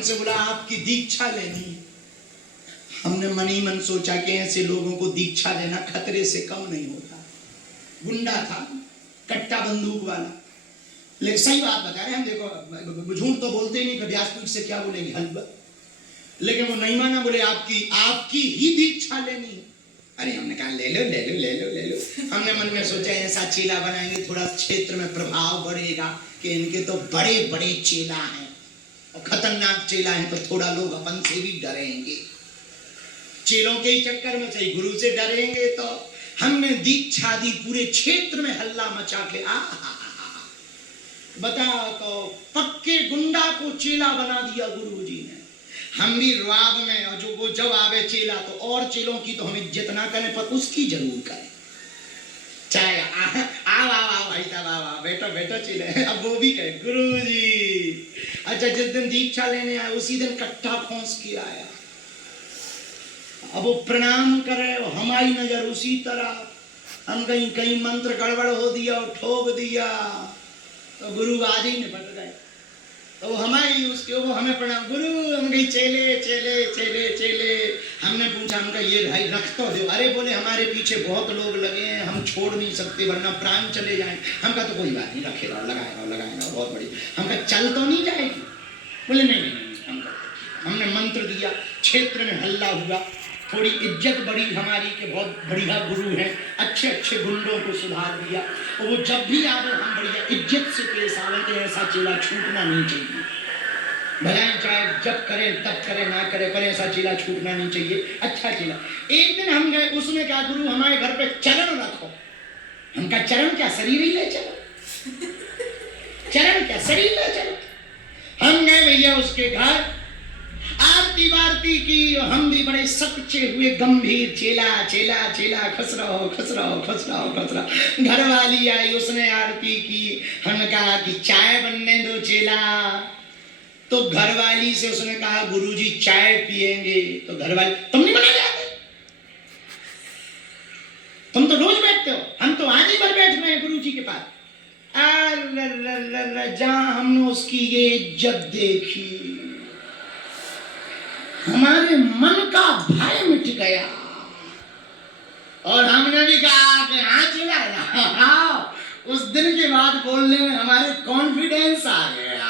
हमसे बोला आपकी दीक्षा लेनी है। हमने मन ही मन सोचा कि ऐसे लोगों को दीक्षा लेना खतरे से कम नहीं होता। गुंडा था, कट्टा बंदूक वाला, लेकिन सही बात बता रहे हैं हम। देखो झूठ तो बोलते ही नहीं, व्यासपीठ से क्या बोलेंगे हलवा, लेकिन वो नहीं माना, बोले आपकी ही दीक्षा लेनी है। अरे हमने कहा ले लो ले लो ले लो ले लो। हमने मन में सोचा ऐसा चेला बनाएंगे थोड़ा क्षेत्र में प्रभाव बढ़ेगा कि इनके तो बड़े बड़े चेला हैं और खतरनाक चेला हैं, तो थोड़ा लोग अपन से भी डरेंगे। चेलों के ही चक्कर में सही गुरु से डरेंगे। तो हमने दीक्षा दी, पूरे क्षेत्र में हल्ला मचा के बताओ, तो पक्के गुंडा को चेला बना दिया गुरुजी ने। हम भी रुआब में, और जो वो जब आवे चेला तो और चेलों की तो हम इज्जत ना करें पर उसकी जरूर करें। चाहे आओ भाई साहब आओ, बेटा बेटा चेले, अब वो भी कहे गुरुजी। अच्छा जिस दिन दीक्षा लेने आया उसी दिन कट्टा खोस के आया। अब वो प्रणाम करे, हमारी नजर उसी तरह, हम कहीं मंत्र गड़बड़ हो दिया और ठोक दिया तो गुरु आज ही निपट गए। तो हमारी उसके वो हमें प्रणाम, गुरु हम गई चेले चेले चेले चेले। हमने पूछा, हमका ये भाई रख तो दो। अरे बोले हमारे पीछे बहुत लोग लगे हैं, हम छोड़ नहीं सकते वरना प्राण चले जाएं। हमका तो कोई बात नहीं, रखे रहो, लगाएगा बहुत बड़ी। हमका चल तो नहीं जाएगी? बोले नहीं। हमने मंत्र दिया, क्षेत्र में हल्ला हुआ, थोड़ी इज्जत बढ़ी हमारी कि बहुत बढ़िया गुरु हैं, अच्छे अच्छे गुंडों को सुधार दिया। और वो जब भी आवे हम बढ़िया इज्जत से पेश आवे कि ऐसा चेला छूटना नहीं चाहिए। भलाई चाहे जब करें तब करें ना करें, पर ऐसा चेला छूटना नहीं चाहिए, अच्छा चेला। एक दिन हम गए, उसने कहा गुरु हमारे घर पे चरण रखो। हम कहा चरण क्या, शरीर ही ले चलो। चरण क्या, शरीर ले चलो। हम गए भैया उसके घर, आरती वारती की। हम भी बड़े सच्चे हुए, गंभीर, चेला चेला चेला, खुश रहो खुश रहो खुश रहो खुश रहो। घर वाली आई, उसने आरती की। हमने कहा कि चाय बनने दो चेला। तो घर वाली से उसने कहा गुरुजी चाय पिएंगे। तो घर वाली, तुम नहीं बना जाते, तुम तो रोज बैठते हो, हम तो आज ही भर बैठ रहे हैं गुरुजी के पास। जहां हमने उसकी ये इज्जत देखी, हमारे मन का भय मिट गया और हमने भी कहा कि हाँ चला हाँ। उस दिन के बाद बोलने में हमारे कॉन्फिडेंस आ गया।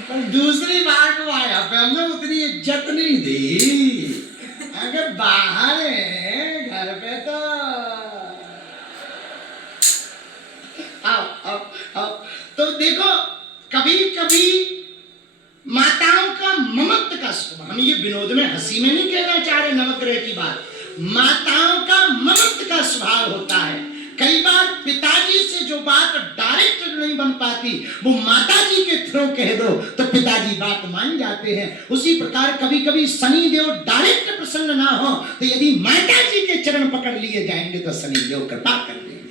पर दूसरी बार को आया पे हमने उतनी इज्जत नहीं दी। अगर बाहर है, घर पे तो आओ। तो देखो कभी कभी माताओं का ममत्व का स्वभाव, हम ये विनोद में हंसी में नहीं कहना चाह रहे नवग्रह की बात, माताओं का ममत्व का स्वभाव होता है। कई बार पिताजी से जो बात डायरेक्ट नहीं बन पाती, वो माताजी के थ्रू कह दो तो पिताजी बात मान जाते हैं। उसी प्रकार कभी कभी शनि देव डायरेक्ट प्रसन्न ना हो तो यदि माताजी के चरण पकड़ लिए जाएंगे तो शनि देव कृपा कर देंगे।